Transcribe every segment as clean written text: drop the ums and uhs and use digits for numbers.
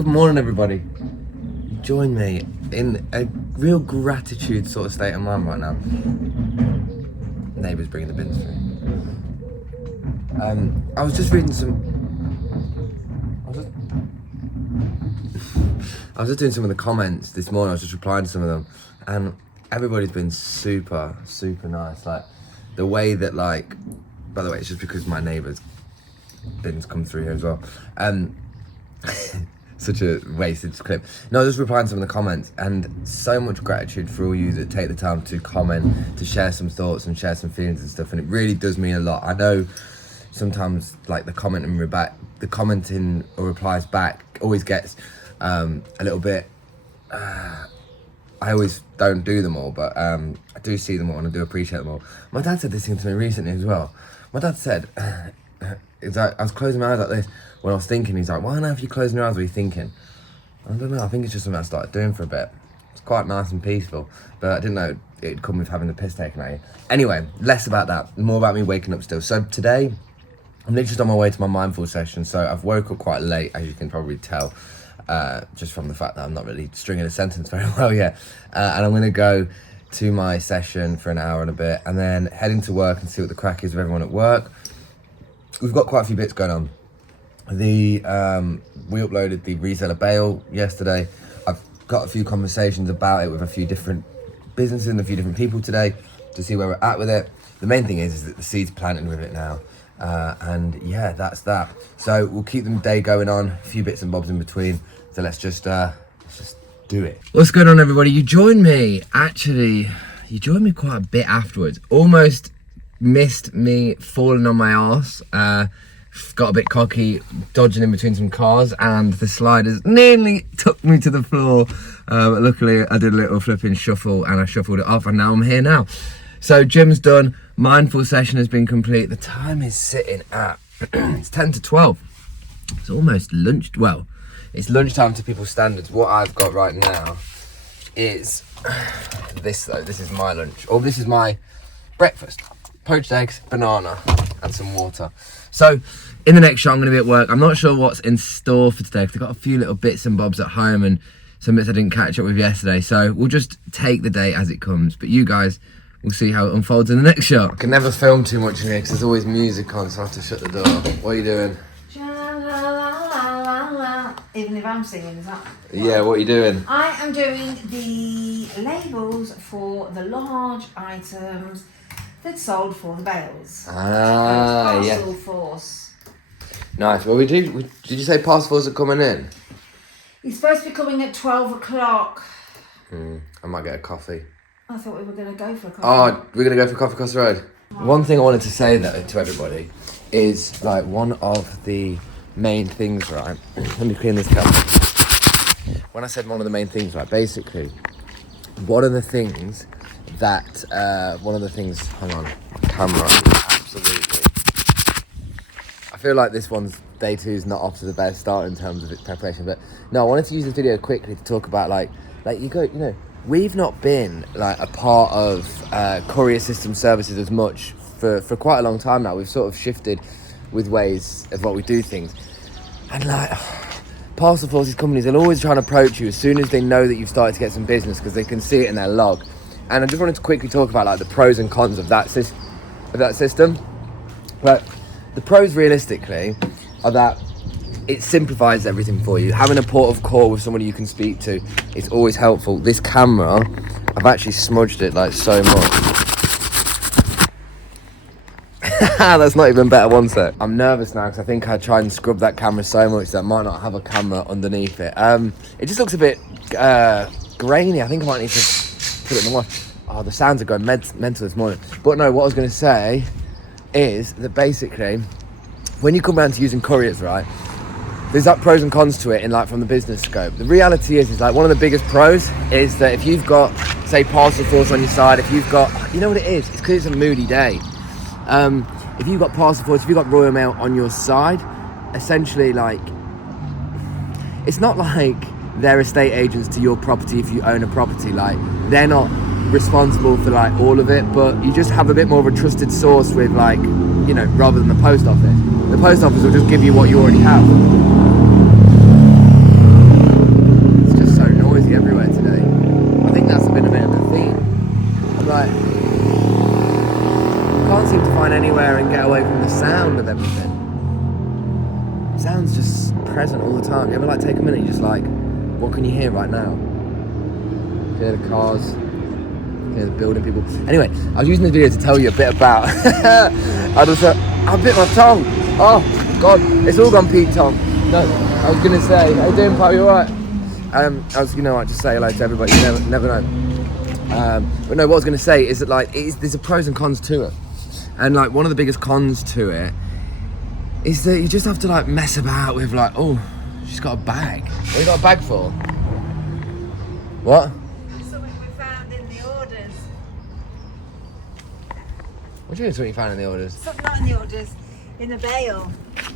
Good morning, everybody. Join me in a real gratitude sort of state of mind right now. Neighbours bringing the bins through. I was just reading some. I was just doing some of the comments this morning. I was just replying to some of them, and everybody's been super nice. Like the way that, like, by the way, it's just because my neighbours' bins come through here as well. Such a wasted clip. No, I was just replying to some of the comments, and so much gratitude for all you that take the time to comment, to share some thoughts and share some feelings and stuff, and it really does mean a lot. I know sometimes, like, the commenting or replies back always gets a little bit, I always don't do them all, but I do see them all and I do appreciate them all. My dad said this thing to me recently as well. My dad said, it's like, I was closing my eyes like this when I was thinking. He's like, why on earth are you closing your eyes? What are you thinking? I don't know, I think it's just something I started doing for a bit. It's quite nice and peaceful, but I didn't know it'd come with having the piss taken out of you. Anyway, less about that, more about me waking up still. So today, I'm literally just on my way to my mindful session, so I've woke up quite late, as you can probably tell, just from the fact that I'm not really stringing a sentence very well yet. And I'm gonna go to my session for an hour and a bit, and then head into work and see what the crack is with everyone at work. We've got quite a few bits going on. We uploaded the reseller Bale yesterday. I've got a few conversations about it with a few different businesses and a few different people today to see where we're at with it. The main thing is that the seed's planted with it now. And yeah, that's that. So we'll keep the day going on, a few bits and bobs in between. So let's just do it. What's going on, everybody? You joined me quite a bit afterwards. Almost missed me falling on my arse. Got a bit cocky, dodging in between some cars, and the sliders nearly took me to the floor. But luckily I did a little flipping shuffle and I shuffled it off, and now I'm here now. So gym's done, mindful session has been complete. The time is sitting at, it's 10 to 12. It's almost lunch, well, it's lunchtime to people's standards. What I've got right now is this though, this is my lunch, or this is my breakfast. Poached eggs, banana, and some water. So, in the next shot, I'm going to be at work. I'm not sure what's in store for today, because I've got a few little bits and bobs at home, and some bits I didn't catch up with yesterday. So, we'll just take the day as it comes. But you guys, we'll see how it unfolds in the next shot. I can never film too much in here, because there's always music on, so I have to shut the door. What are you doing? Even if I'm singing, is that? Yeah, what are you doing? I am doing the labels for the large items that sold for the bales. Parcel force. Nice. Well, did you say parcel force are coming in? He's supposed to be coming at 12 o'clock. I might get a coffee. I thought we were going to go for a coffee. Oh, we're going to go for coffee across the road. One thing I wanted to say though to everybody is, like, one of the main things, right? Let me clean this cup. When I said one of the main things, right, basically, one of the things, hang on, camera, absolutely. I feel like this one's day 2 is not off to the best start in terms of its preparation, but no, I wanted to use this video quickly to talk about, like we've not been like a part of courier system services as much for quite a long time now. We've sort of shifted with ways of what we do things, and like parcel forces companies will always try and approach you as soon as they know that you've started to get some business, because they can see it in their log. And I just wanted to quickly talk about, like, the pros and cons of that system. But the pros, realistically, are that it simplifies everything for you. Having a port of call with somebody you can speak to is always helpful. This camera, I've actually smudged it, like, so much. That's not even better, one sec. I'm nervous now because I think I tried and scrub that camera so much that I might not have a camera underneath it. It just looks a bit grainy. I think I might need to put it in the wash. Oh, the sounds are going mental this morning. But no, what I was going to say is that basically, when you come around to using couriers, right, there's that pros and cons to it in, like, from the business scope. The reality is like, one of the biggest pros is that if you've got, say, parcel force on your side, if you've got, you know what it is? It's because it's a moody day. If you've got parcel force, if you've got Royal Mail on your side, essentially, like, it's not like they're estate agents to your property if you own a property. Like, they're not responsible for, like, all of it, but you just have a bit more of a trusted source with, like, you know, rather than the post office. The post office will just give you what you already have. somewhere and get away from the sound of everything. Sound's just present all the time. You ever like take a minute and just like, what can you hear right now? Hear the cars, hear the building people. Anyway, I was using this video to tell you a bit about, I bit my tongue. Oh God, it's all gone Pete tongue. No, I was gonna say, how you doing, pal, you alright? I was, just say hello to everybody, you never know. But no, what I was gonna say is that like, there's a pros and cons to it. And like, one of the biggest cons to it is that you just have to like mess about with like, oh, she's got a bag. What you got a bag for? What? Something we found in the orders. What do you mean something you found in the orders? Something not in the orders, in the Bale.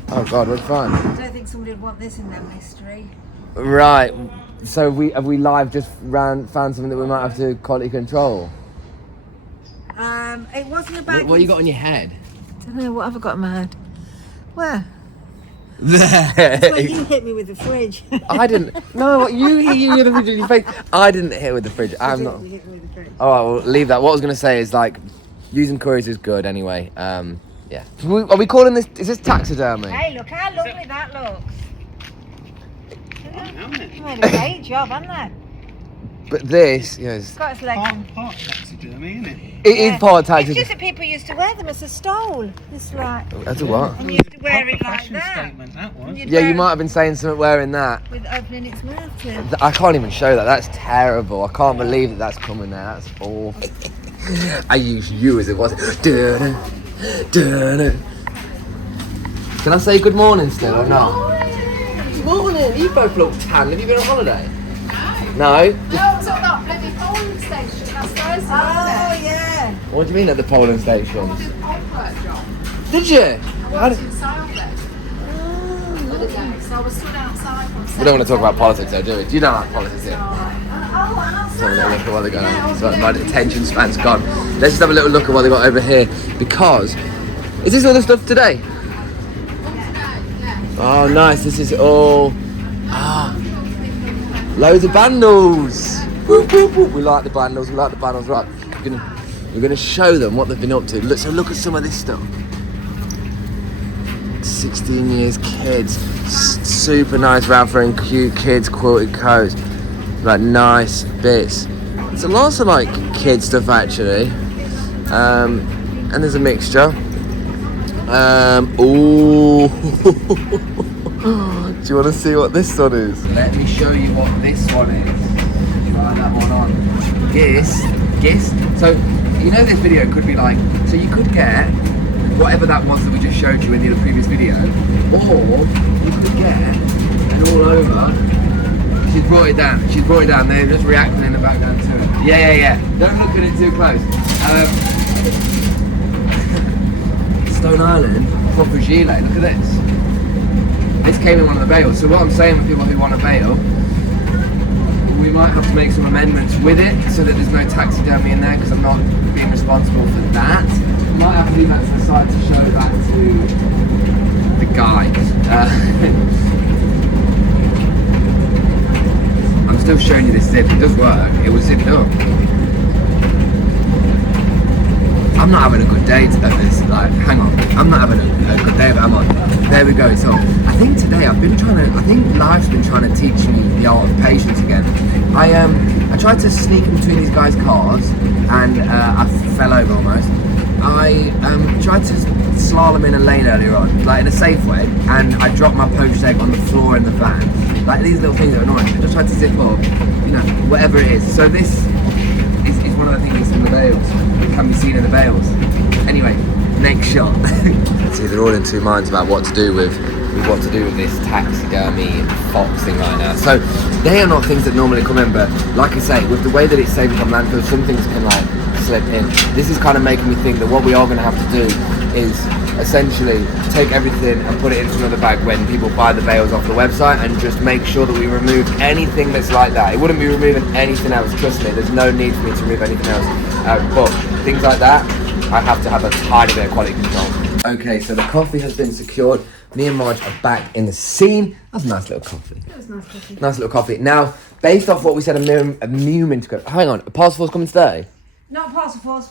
Oh God, what'd you find? I don't think somebody would want this in their mystery. Right, so have we live just found something that we might have to quality control? It wasn't a bag. What you got on your head? I don't know, what have I got in my head? Where? There. Well, you hit me with the fridge. I didn't. No, what you hit the fridge in your face. I didn't hit with the fridge. I'm not. You hit me with the fridge. Oh, well, leave that. What I was gonna say is like, using couriers is good anyway. Yeah. Are we calling this? Is this taxidermy? Hey, look how lovely that looks. You made a great job, haven't they? But this, yes. It's got its legs. Part taxidermy, isn't it? It is part It's taxidermy. just that people used to wear them as a stole. It's like, That's a what? and you used to wear it like Fashion that. statement, that was. And you'd Yeah, wear you it might have been saying something wearing that. with opening its mouth too. I can't even show that. That's terrible. I can't believe that that's coming there. That's awful. I use you as it was. Can I say good morning still or not? Good morning. You both look tan. Have you been on holiday? No. No, it's at that bloody polling station last Thursday, Oh wasn't it? yeah. What do you mean at the polling I stations? did pop work job. Did you? I How worked did- in Salford the other day, so I was stood outside from We don't want to talk about politics though, do we? Do you know like politics here? Oh, Let's have a little look at what they got. Sorry, my attention span's gone. Let's just have a little look at what they got over here because is this all the stuff today? Oh, nice. This is all loads of bundles. Whoop, whoop, whoop. We like the bundles. We like the bundles. Right, we're gonna show them what they've been up to. Look at some of this stuff. 16 years kids, super nice Ralph and cute kids quilted coats. Like nice bits. It's a lot of like kid stuff actually, and there's a mixture. Ooh. Do you want to see what this one is? Let me show you what this one is. Try that one on. Gis. So you know this video could be like, so you could get whatever that was that we just showed you in the previous video, or you could get an all over. She's brought it down. They're just reacting in the background to it. Yeah. Don't look at it too close. Stone Island, proper gilet. Look at this. This came in one of the bales. So what I'm saying with people who want a bale, we might have to make some amendments with it so that there's no taxidermy in there because I'm not being responsible for that. We might have to leave that to the side to show that to the guys. I'm still showing you this zip. It does work. It was zipped up. I'm not having a good day today. Like, hang on. I'm not having a good day, but I'm on. There we go. So I think today I think life's been trying to teach me the art of patience again. I tried to sneak in between these guys' cars and I fell over almost. I tried to slalom in a lane earlier on, like in a safe way, and I dropped my poached egg on the floor in the van. Like these little things are annoying. I just tried to zip up, whatever it is. So this is one of the things in the bales. It can be seen in the bales. Anyway, next shot. See, they're all in two minds about what to do with this taxidermy fox thing right now. So they are not things that normally come in, but like I say, with the way that it's saving from landfill, some things can like slip in. This is kind of making me think that what we are going to have to do is essentially take everything and put it into another bag when people buy the bales off the website and just make sure that we remove anything that's like that. It wouldn't be removing anything else, trust me. There's no need for me to remove anything else. But things like that, I have to have a tiny bit of quality control. Okay, so the coffee has been secured. Me and Marge are back in the scene. That's a nice little coffee. That was nice coffee. Nice little coffee. Now, based off what we said a moment ago, hang on, a parcel force coming today? Not parcel force.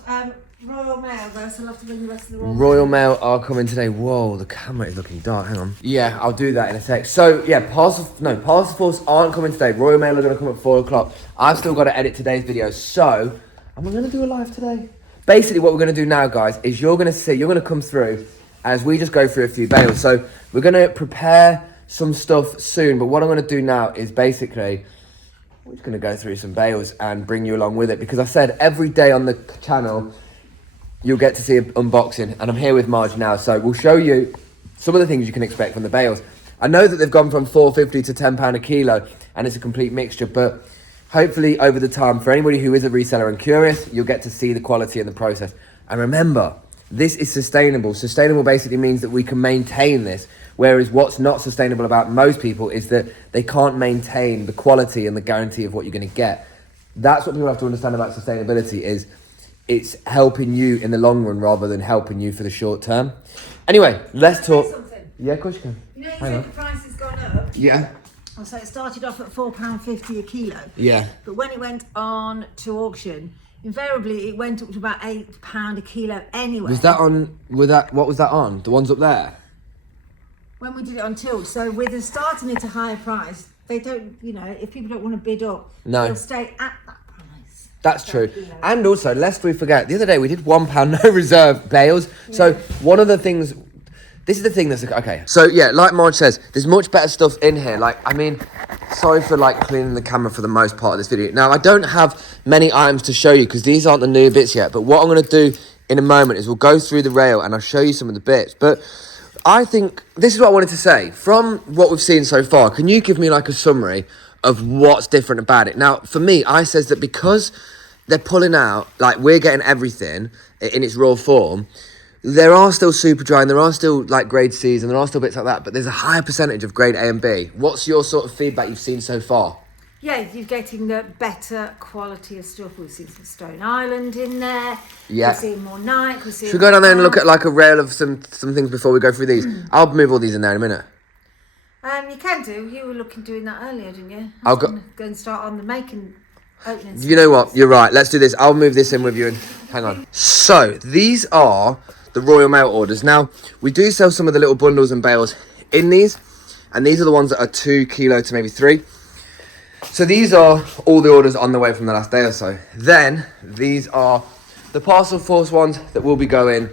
Royal Mail though, so I'll have to bring the rest of the Royal Mail are coming today. Whoa, the camera is looking dark. Hang on. Yeah, I'll do that in a sec. So yeah, Parcel Force aren't coming today. Royal Mail are going to come at 4 o'clock. I've still got to edit today's video. So am I going to do a live today? Basically, what we're going to do now, guys, is you're going to come through as we just go through a few bales. So we're going to prepare some stuff soon. But what I'm going to do now is basically we're just going to go through some bales and bring you along with it, because I said every day on the channel you'll get to see an unboxing, and I'm here with Marge now, so we'll show you some of the things you can expect from the bales. I know that they've gone from £4.50 to £10 a kilo, and it's a complete mixture, but hopefully over the time, for anybody who is a reseller and curious, you'll get to see the quality and the process. And remember, this is sustainable. Sustainable basically means that we can maintain this, whereas what's not sustainable about most people is that they can't maintain the quality and the guarantee of what you're going to get. That's what people have to understand about sustainability, is it's helping you in the long run rather than helping you for the short term. Anyway, let's talk. Yeah, of course you can. You know, you said the price has gone up. Yeah. So it started off at £4.50 a kilo. Yeah. But when it went on to auction, invariably it went up to about £8 a kilo anyway. Was that on, what was that on? The ones up there? When we did it on tilt. So with us starting at a higher price, they don't, if people don't want to bid up, they'll stay at that price. That's true. And also, lest we forget, the other day we did £1 no reserve bales. Yeah. So one of the things, this is the thing that's, okay. So yeah, like Marge says, there's much better stuff in here. Like, I mean, sorry for like cleaning the camera for the most part of this video. Now, I don't have many items to show you because these aren't the new bits yet. But what I'm going to do in a moment is we'll go through the rail and I'll show you some of the bits. But I think this is what I wanted to say. From what we've seen so far, can you give me like a summary of what's different about it? Now, for me, I says that because they're pulling out, like we're getting everything in its raw form, there are still super dry and there are still like grade C's and there are still bits like that, but there's a higher percentage of grade A and B. What's your sort of feedback you've seen so far? Yeah, you're getting the better quality of stuff. We've seen some Stone Island in there. Yeah. We're seeing more Nike. Should we go down there and look at like a rail of some things before we go through these? I'll move all these in there in a minute. You can do. You were doing that earlier, didn't you? I'll go and start on the making. You know what? You're right. Let's do this. I'll move this in with you and hang on. So these are the Royal Mail orders. Now we do sell some of the little bundles and bales in these, and these are the ones that are 2 kilo to maybe 3. So these are all the orders on the way from the last day or so. Then these are the Parcel Force ones that will be going.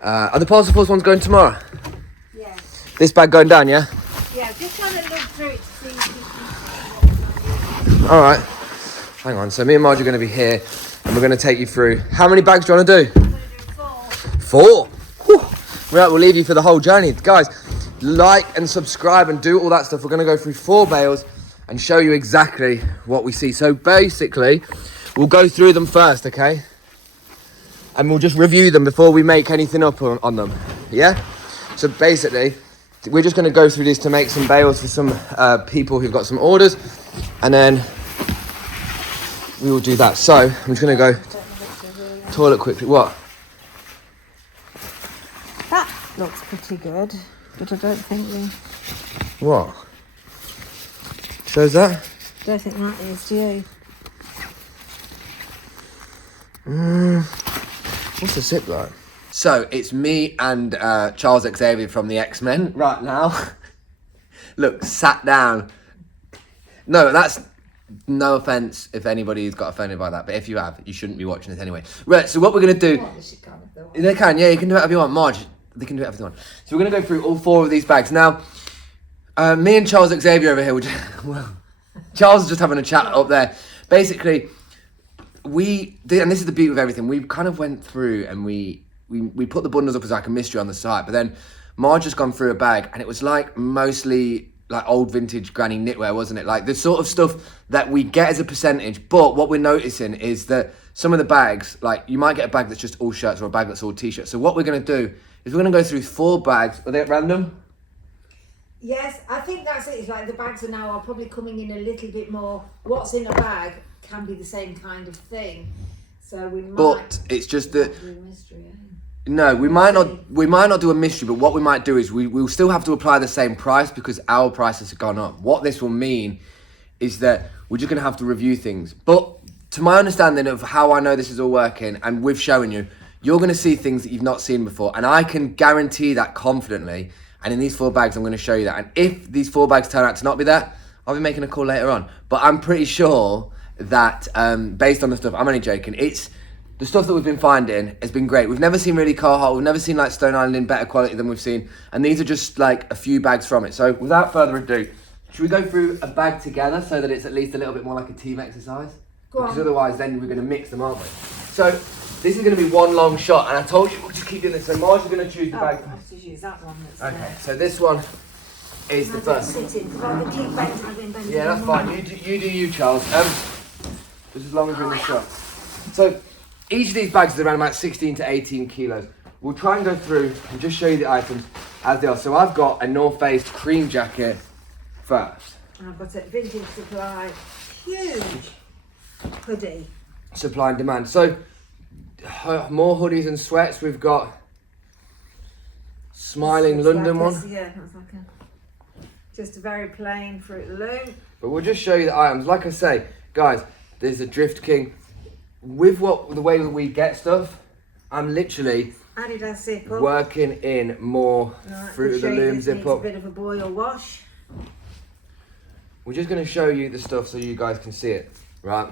Are the Parcel Force ones going tomorrow? Yeah. This bag going down, yeah? Yeah. Just trying to look through it to see. All right. Hang on, so me and Marge are going to be here and we're going to take you through. How many bags do you want to do? I'm going to do 4. 4? Whew. Right, we'll leave you for the whole journey. Guys, like and subscribe and do all that stuff. We're going to go through 4 bales and show you exactly what we see. So basically, we'll go through them first, okay? And we'll just review them before we make anything up on them, yeah? So basically, we're just going to go through this to make some bales for some people who've got some orders. And then we will do that. So I'm just going to go toilet quickly. What? That looks pretty good, but I don't think we. What? Shows that? I don't think that is, do you? What's the zip like? So it's me and Charles Xavier from the X-Men right now. Look, sat down. No, that's. No offence if anybody's got offended by that, but if you have, you shouldn't be watching this anyway. Right, so what we're going to do... They can, yeah, you can do whatever you want. Marge, they can do whatever they want. So we're going to go through all 4 of these bags. Now, me and Charles Xavier over here, well, Charles is just having a chat up there. Basically, and this is the beauty of everything, we kind of went through and we put the bundles up as like a mystery on the site, but then Marge has gone through a bag and it was like mostly like old vintage granny knitwear, wasn't it? Like the sort of stuff that we get as a percentage, but what we're noticing is that some of the bags, like you might get a bag that's just all shirts or a bag that's all t-shirts. So what we're going to do is we're going to go through 4 bags. Are they at random? Yes, I think that's it. It's like the bags are now probably coming in a little bit more. What's in a bag can be the same kind of thing. So we might. But it's just that. Do a mystery, eh? No, we might not do a mystery, but what we might do is we'll still have to apply the same price because our prices have gone up. What this will mean is that we're just going to have to review things. But to my understanding of how I know this is all working, and we've shown you, you're going to see things that you've not seen before. And I can guarantee that confidently. And in these 4 bags, I'm going to show you that. And if these 4 bags turn out to not be that, I'll be making a call later on. But I'm pretty sure that based on the stuff, I'm only joking, it's the stuff that we've been finding has been great. We've never seen really Carhartt, we've never seen like Stone Island in better quality than we've seen. And these are just like a few bags from it. So without further ado, should we go through a bag together so that it's at least a little bit more like a team exercise? Go on. Because otherwise then we're going to mix them, aren't we? So this is going to be one long shot. And I told you we'll just keep doing this. So Marge is going to choose the bag. I'll just use that one. That's Okay, so this one is the first. Yeah, that's fine. You do you, Charles. Just as long as we're in the shot. So each of these bags is around about 16 to 18 kilos. We'll try and go through and just show you the items as they are. So I've got a North Face cream jacket first. I've got a vintage supply, huge hoodie. Supply and demand. So more hoodies and sweats. We've got Smiling London one. Yeah, that's like just a very plain Fruit Loom. But we'll just show you the items. Like I say, guys, there's a Drift King. With the way that we get stuff, I'm literally Adidas zip up. working in more Fruit of the Loom zip up. A bit of a boil wash. We're just going to show you the stuff so you guys can see it, right?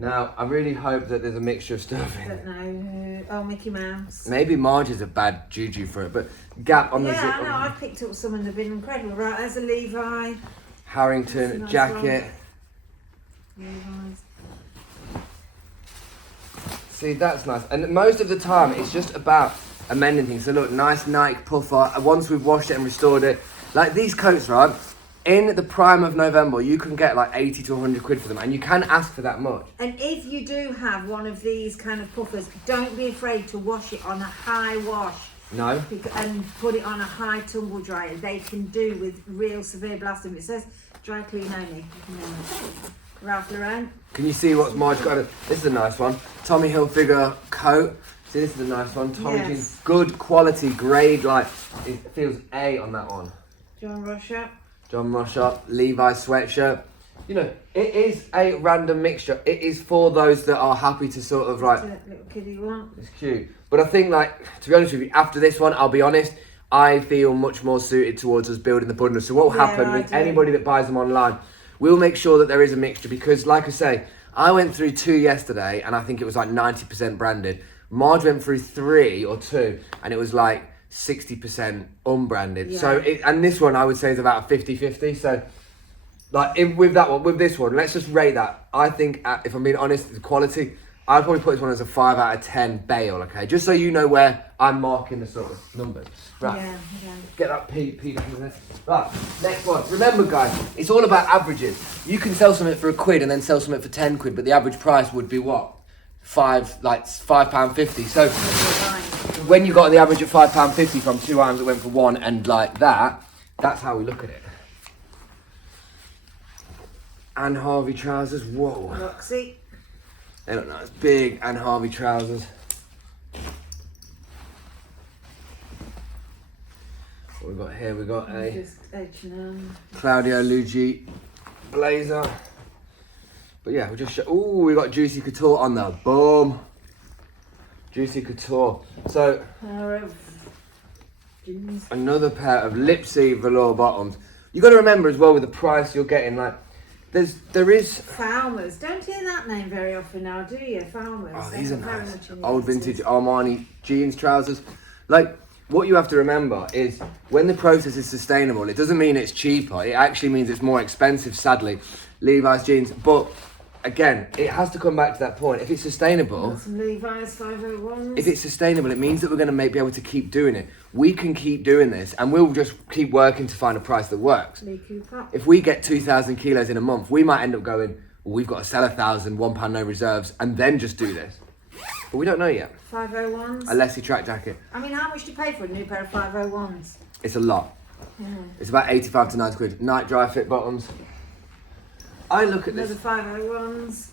Now, I really hope that there's a mixture of stuff in it. I don't know. Oh, Mickey Mouse. Maybe Marge is a bad juju for it, but Gap on the zip. Yeah, I know. I picked up some and they've been incredible. Right, there's a Levi. Harrington Nice jacket. Levi's. See, that's nice. And most of the time, it's just about amending things. So look, nice Nike puffer. Once we've washed it and restored it. Like these coats, right? In the prime of November, you can get like 80 to 100 quid for them. And you can ask for that much. And if you do have one of these kind of puffers, don't be afraid to wash it on a high wash. No. And put it on a high tumble dryer. They can do with real severe blasting. It says dry clean only. Ralph Lauren. Can you see what's Marge got? This is a nice one. Tommy Hilfiger coat. See, this is a nice one. Tommy jeans. Good quality, grade, like, it feels A on that one. John Rocha. John Rocha, Levi sweatshirt. You know, it is a random mixture. It is for those that are happy to sort of like... Little kiddie one. It's cute. But I think, like, to be honest with you, after this one, I'll be honest, I feel much more suited towards us building the bundle. So what will happen with anybody that buys them online, we'll make sure that there is a mixture because, like I say, I went through 2 yesterday and I think it was like 90% branded. Marge went through 3 or 2 and it was like 60% unbranded. Yeah. So, and this one I would say is about 50-50. So, like, with this one, let's just rate that. I think, if I'm being honest, the quality, I'd probably put this one as a 5 out of 10 Bale, okay? Just so you know where I'm marking the sort of numbers. Right. Yeah. Get that P down there. Right, next one. Remember, guys, it's all about averages. You can sell something for £1 and then sell something for 10 quid, but the average price would be what? £5.50. So when you got the average at £5.50 from 2 items that went for 1 and like that, that's how we look at it. Anne Harvey trousers, whoa. Roxy. They look nice. Big Anne Harvey trousers. What we've got here, we've got a Claudio Luigi blazer. But yeah, we'll just show, ooh, we got Juicy Couture on there. Boom. Juicy Couture. So, another pair of Lipsy velour bottoms. You got to remember as well with the price you're getting, like, there is... Falmers. Don't hear that name very often now, do you? Falmers. Oh, these are nice. Old vintage Armani jeans trousers. Like, what you have to remember is when the process is sustainable, it doesn't mean it's cheaper. It actually means it's more expensive, sadly. Levi's jeans. But, again, it has to come back to that point. If it's sustainable... Some Levi's 501s. If it's sustainable, it means that we're going to be able to keep doing it. We can keep doing this, and we'll just keep working to find a price that works. Lee Cooper. If we get 2,000 kilos in a month, we might end up going, well, we've got to sell 1,000, £1 no reserves, and then just do this. But we don't know yet. 501s. A Leslie track jacket. I mean, how much do you pay for a new pair of 501s? It's a lot. It's about 85 to 90 quid. Night dry fit bottoms. I look at this. Another 501s.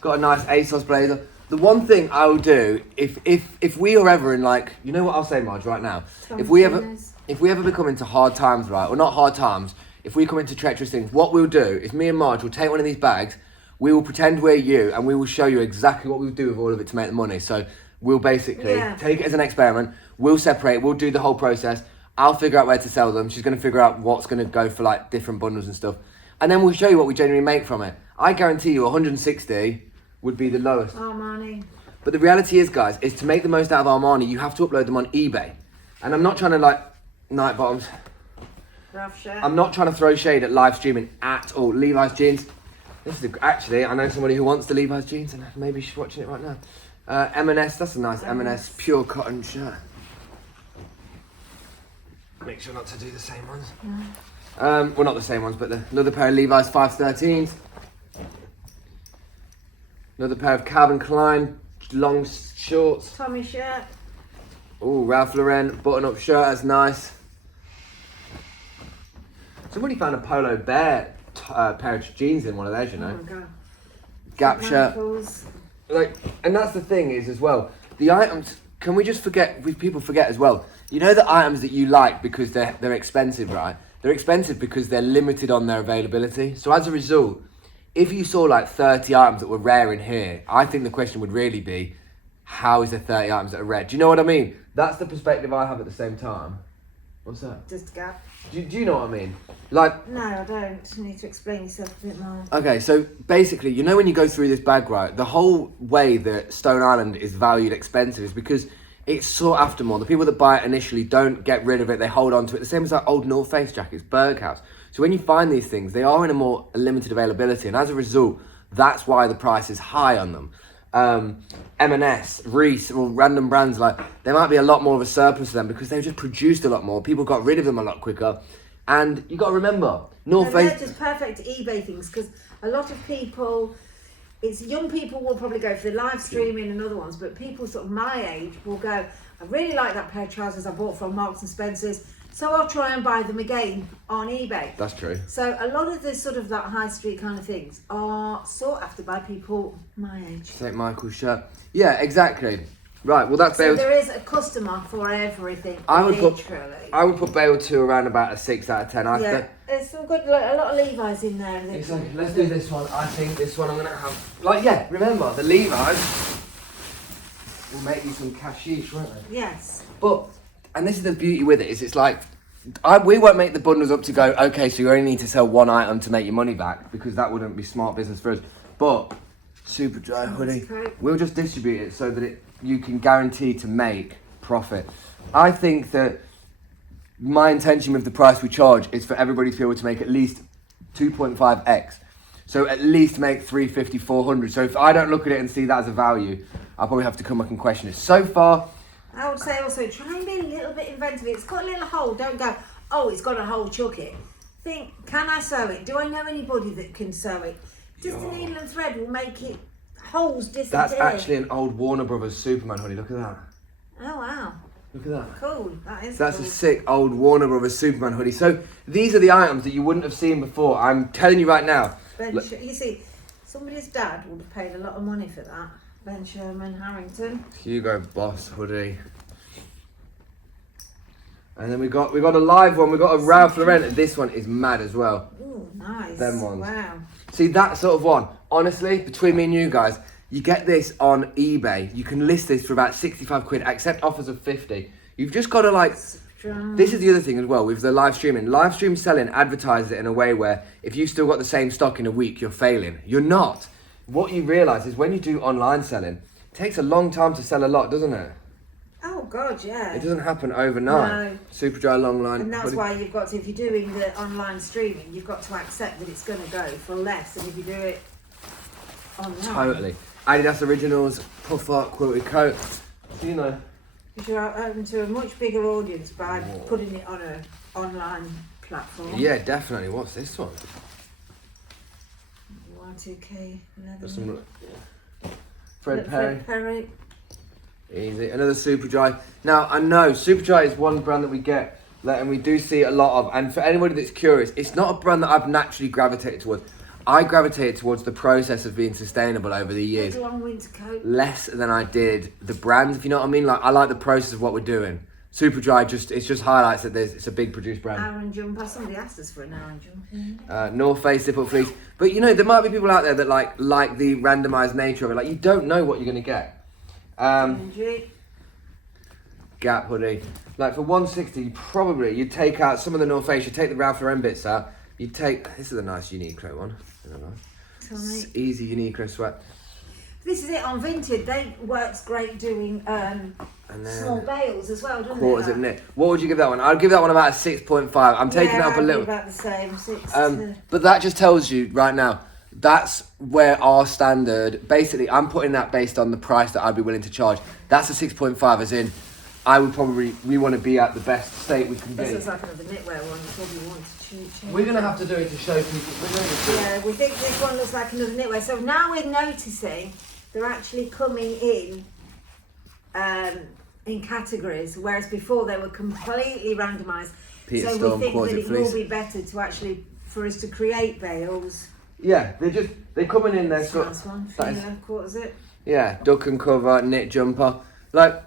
Got a nice ASOS blazer. The one thing I will do, if we are ever in, like, you know what I'll say, Marge, right now? If we ever become into hard times, right, or not hard times, if we come into treacherous things, what we'll do is me and Marge will take one of these bags, We will pretend we're you, and we will show you exactly what we do with all of it to make the money. So we'll basically take it as an experiment. We'll separate. We'll do the whole process. I'll figure out where to sell them. She's going to figure out what's going to go for like different bundles and stuff. And then we'll show you what we genuinely make from it. I guarantee you 160 would be the lowest. Armani. But the reality is, guys, is to make the most out of Armani, you have to upload them on eBay. And I'm not trying to like night bottoms. Rough shirt. I'm not trying to throw shade at live streaming at all. Levi's jeans. This is actually, I know somebody who wants the Levi's jeans, and maybe she's watching it right now. M&S, that's a nice M&S pure cotton shirt. Make sure not to do the same ones. No. Well, not the same ones, but another pair of Levi's 513s. Another pair of Calvin Klein long shorts. Tommy shirt. Oh, Ralph Lauren button-up shirt, that's nice. Somebody found a Polo Bear pair of jeans in one of theirs, you know. Oh my God. Gap shirt. Ankles. Like, and that's the thing is as well, the items, can we just forget, people forget as well, you know the items that you like because they're expensive, right? They're expensive because they're limited on their availability. So as a result, if you saw like 30 items that were rare in here, I think the question would really be, how is there 30 items that are rare? Do you know what I mean? That's the perspective I have at the same time. What's that? Just a gap. Do you know what I mean? Like, No, I don't. You need to explain yourself a bit more. okay, so basically, you know when you go through this bag, right, the whole way that Stone Island is valued expensive is because it's sought after more. The people that buy it initially don't get rid of it, they hold on to it. The same as like old North Face jackets, Berghaus. So when you find these things, they are in a more limited availability, and as a result, that's why the price is high on them. M&S, Reese, or random brands, like, there might be a lot more of a surplus of them because they've just produced a lot more. People got rid of them a lot quicker. And you got to remember, North Face... They're just perfect eBay things because a lot of people, it's young people will probably go for the live streaming and other ones, but people sort of my age will go, I really like that pair of trousers I bought from Marks and Spencer's, so I'll try and buy them again on eBay. That's true. So a lot of the sort of that high street kind of things are sought after by people my age. St. Michael's shirt. Yeah, exactly. Right, well that's So Bale. there is a customer for everything. I would literally. put Bale 2 around about a 6 out of 10. Yeah, there's some good, a lot of Levi's in there. Exactly. Let's do this one. I think this one I'm going to have... Like, yeah, remember, the Levi's will make you some cashish, won't they? Yes. But, and this is the beauty with it, is it's like, we won't make the bundles up to go, okay, so you only need to sell one item to make your money back, because that wouldn't be smart business for us. But, super dry hoodie, we'll just distribute it so that you can guarantee to make profit. I think that my intention with the price we charge is for everybody to be able to make at least 2.5x. So at least make 350, 400. So if I don't look at it and see that as a value, I'll probably have to come back and question it. So far, I would say also try and be a little bit inventive. It's got a little hole. Don't go, oh, it's got a hole, chuck it. Think, can I sew it? Do I know anybody that can sew it? Just a needle and thread will make it holes disappear. that's actually an old Warner Brothers Superman hoodie. Look at that. Oh wow. Look at that. Cool. That is So that's cool. a sick old Warner Brothers Superman hoodie. So these are the items that you wouldn't have seen before. I'm telling you right now. You see, somebody's dad would have paid a lot of money for that. Ben Sherman, Harrington. Hugo Boss hoodie. And then we got a live one. We got a Ralph Lauren. This one is mad as well. Ooh, nice. Them ones. Wow. See, that sort of one. Honestly, between me and you guys, you get this on eBay. You can list this for about 65 quid, accept offers of 50. You've just got to like... This is the other thing as well with the live streaming. Live stream selling advertises it in a way where if you've still got the same stock in a week, you're failing. You're not. What you realise is when you do online selling, it takes a long time to sell a lot, doesn't it? Oh God, yeah. It doesn't happen overnight. No. Super dry long line. And that's why you've got to, if you're doing the online streaming, you've got to accept that it's going to go for less than if you do it online. Totally. Adidas Originals, puffer, quilted coat. You know. Because you're open to a much bigger audience by putting it on an online platform. Yeah, definitely. What's this one? Y2K leather. Got some Fred Perry. Fred Perry. Easy. Another Superdry. Now, I know Superdry is one brand that we get, and we do see a lot of. And for anybody that's curious, it's not a brand that I've naturally gravitated towards. I gravitated towards the process of being sustainable over the years. Big long winter coat. Less than I did the brand, if you know what I mean. Like, I like the process of what we're doing. super dry. It just highlights that it's a big produced brand. Aaron jumper. Somebody asked us for an Aaron jumper. North Face zip-up fleece. But you know, there might be people out there that like the randomised nature of it. Like you don't know what you're gonna get. Gap hoodie. Like for 160, you'd take out some of the North Face. You take the Ralph Lauren bits out. You take this is a nice Uniqlo one. I don't know. It's easy Uniqlo sweat. This is it on Vinted. They works great doing small bales as well, doesn't quarters of knit. What would you give that one? I'd give that one about a 6.5. I'm taking it up a little. About the same. But that just tells you right now. That's where our standard. Basically, I'm putting that based on the price that I'd be willing to charge. That's a 6.5, as in, we want to be at the best state we can be. This looks like another knitwear one. You probably want to change. We're gonna have to do it to show people. Yeah, we think this one looks like another knitwear. So now we're noticing they're actually coming in categories, whereas before they were completely randomised. Peter so Storm, we think that it fleece. will be better to actually for us to create bales. Yeah, they're coming in there. So Nice one. Feeler, quarters it. yeah, duck and cover, knit jumper. Like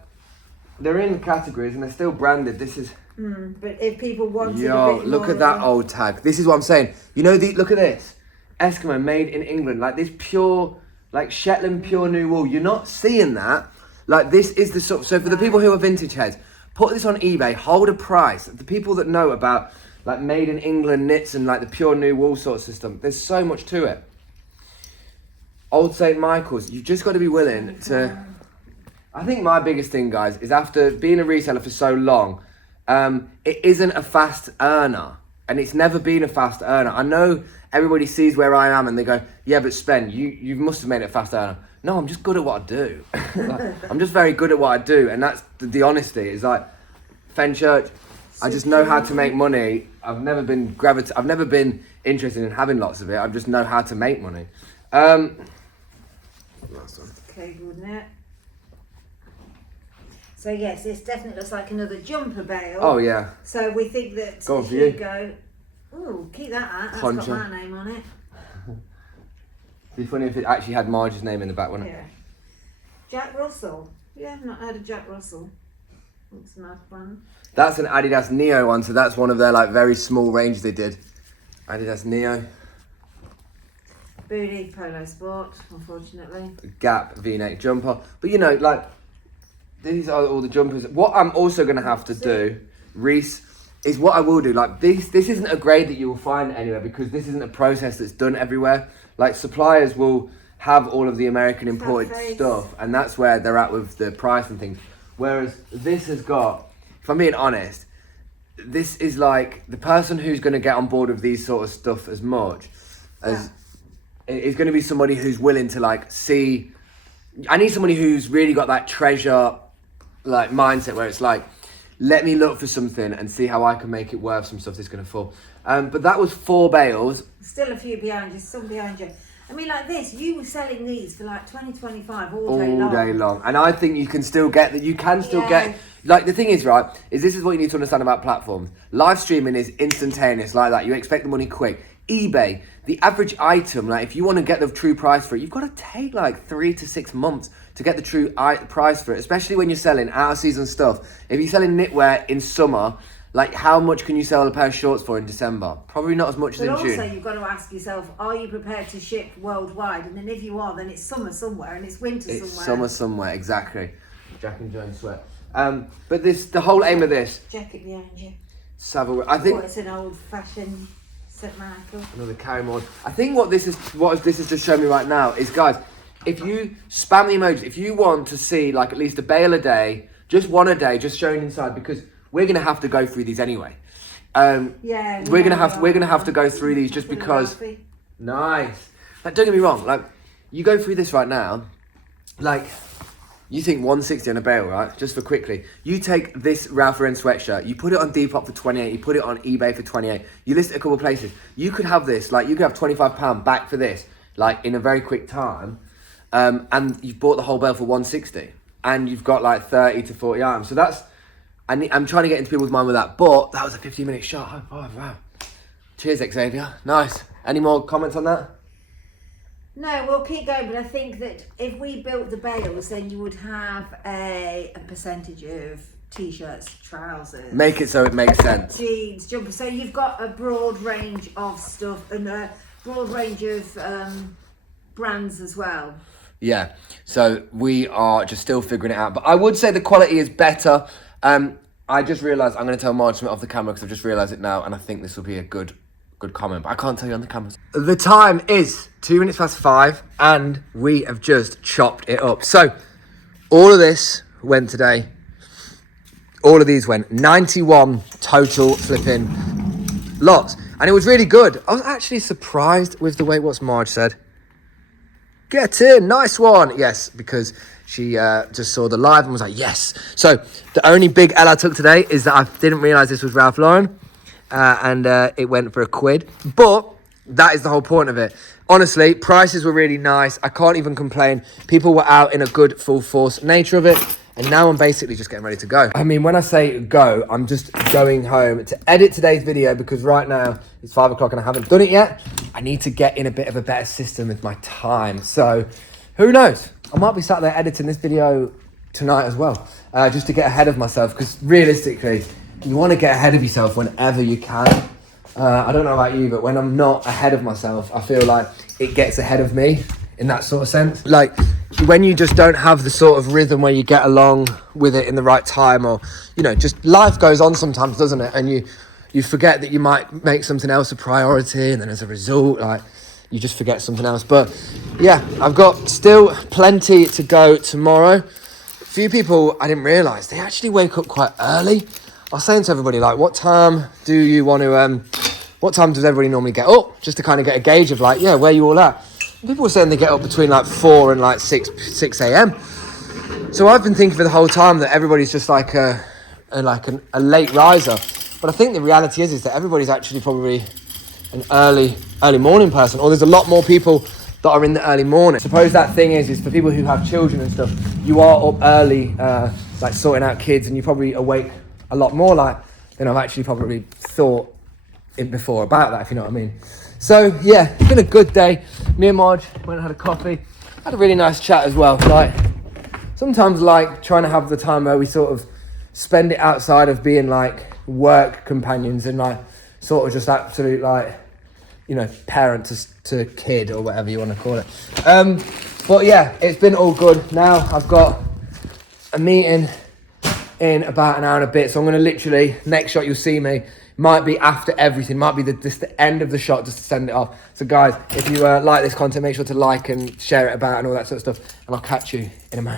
they're in categories and they're still branded. This is. But if people want Look at that old tag. This is what I'm saying. You know, look at this. Eskimo made in England. Like this pure, like Shetland pure new wool. You're not seeing that. Like this is the sort. So for the people who are vintage heads, put this on eBay. Hold a price. The people that know about like made in England knits and like the pure new wool sort of system. There's so much to it. Old St. Michael's. You've just got to be willing to. I think my biggest thing, guys, is after being a reseller for so long. It isn't a fast earner, and it's never been a fast earner. I know everybody sees where I am and they go, yeah, but Spen, you must have made it a fast earner. No, I'm just good at what I do. I'm just very good at what I do, and that's the honesty. It's like, Fenchurch, I just know how to make money. I've never been interested in having lots of it. I just know how to make money. Last one. Okay, wouldn't it? So yes, this definitely looks like another jumper bale. Oh yeah. So we think that Go on for you. go. Ooh, keep that out. That's Poncho. got my name on it. It'd be funny if it actually had Marge's name in the back, wouldn't it? Yeah. Jack Russell. Yeah, I've not heard of Jack Russell. Looks a nice one. That's an Adidas Neo one, so that's one of their like very small range they did. Adidas Neo. Booty Polo Sport, unfortunately. Gap V-neck jumper. But you know, like, these are all the jumpers. What I'm also going to have to do, Reese, is what I will do. Like, this isn't a grade that you will find anywhere because this isn't a process that's done everywhere. Like, suppliers will have all of the American imported stuff, and that's where they're at with the price and things. Whereas this has got, if I'm being honest, this is like the person who's going to get on board with these sort of stuff as much as is going to be somebody who's willing to like see. I need somebody who's really got that treasure like mindset where it's like, let me look for something and see how I can make it worth some stuff that's going to fall. But that was 4 bales. Still a few behind you, some behind you. I mean, like this, you were selling these for like 20-25 all day long. And I think you can still get that. You can still get, like, the thing is, right, is this is what you need to understand about platforms. Live streaming is instantaneous like that. You expect the money quick. eBay, the average item, like if you want to get the true price for it, you've got to take like 3 to 6 months to get the true price for it, especially when you're selling out of season stuff. If you're selling knitwear in summer, like how much can you sell a pair of shorts for in December? Probably not as much as in June. But also you've got to ask yourself, are you prepared to ship worldwide? And then if you are, then it's summer somewhere and it's winter somewhere. It's summer somewhere, exactly. Jack and Jones sweat. But the whole aim of this... Jacket behind you. Savile, I think... it's an old-fashioned St. Michael. Another carry-on. I think what this is just showing me right now is, guys, if you spam the emojis, if you want to see like at least a bale a day, just one a day, just showing inside, because we're gonna have to go through these anyway. We're gonna have to go through these just because. Nice. Like, don't get me wrong. Like, you go through this right now, like. You think 160 on a bale, right? Just for quickly. You take this Ralph Lauren sweatshirt, you put it on Depop for 28, you put it on eBay for 28, you list it a couple of places. You could have this, like you could have £25 back for this, like in a very quick time, and you've bought the whole bale for 160, and you've got like 30 to 40 items. So that's, I'm trying to get into people's mind with that, but that was a 15-minute shot. Oh, wow. Cheers, Xavier. Nice. Any more comments on that? No, we'll keep going, but I think that if we built the bales, then you would have a percentage of t-shirts, trousers. Make it so it makes sense. Jeans, jumpers. So you've got a broad range of stuff and a broad range of brands as well. Yeah, so we are just still figuring it out. But I would say the quality is better. I just realised I'm going to tell Marge something off the camera because I've just realised it now, and I think this will be a good comment, but I can't tell you on the cameras. The time is 5:02, and we have just chopped it up. So all of this went today. All of these went 91 total flipping lots, and it was really good. I was actually surprised with the way what's Marge said. Get in, nice one. Yes, because she just saw the live and was like, yes. So the only big L I took today is that I didn't realise this was Ralph Lauren, and it went for £1. But that is the whole point of it. Honestly, prices were really nice. I can't even complain. People were out in a good full force nature of it. And now I'm basically just getting ready to go. I mean, when I say go, I'm just going home to edit today's video because right now it's 5 o'clock and I haven't done it yet. I need to get in a bit of a better system with my time. So who knows? I might be sat there editing this video tonight as well, just to get ahead of myself, because realistically, you want to get ahead of yourself whenever you can. I don't know about you, but when I'm not ahead of myself, I feel like it gets ahead of me in that sort of sense. Like when you just don't have the sort of rhythm where you get along with it in the right time, or, you know, just life goes on sometimes, doesn't it? And you forget that you might make something else a priority, and then as a result, like, you just forget something else. But yeah, I've got still plenty to go tomorrow. A few people, I didn't realise, they actually wake up quite early. I was saying to everybody, like, what time do you want to, what time does everybody normally get up? Just to kind of get a gauge of, like, yeah, where you all at? People were saying they get up between like 4 and like 6 a.m. So I've been thinking for the whole time that everybody's just like a late riser. But I think the reality is that everybody's actually probably an early morning person, or there's a lot more people that are in the early morning. I suppose that thing is for people who have children and stuff, you are up early, like sorting out kids, and you're probably awake a lot more like than I've actually probably thought it before about that, if you know what I mean. So yeah, it's been a good day. Me and Marge went and had a coffee, had a really nice chat as well. Like, sometimes like trying to have the time where we sort of spend it outside of being like work companions and like sort of just absolute like, you know, parent to kid or whatever you want to call it. But yeah, it's been all good. Now I've got a meeting in about an hour and a bit, so I'm going to literally, next shot you'll see me, might be after everything, might be just the end of the shot, just to send it off. So guys, if you like this content, make sure to like and share it about and all that sort of stuff, and I'll catch you in a moment.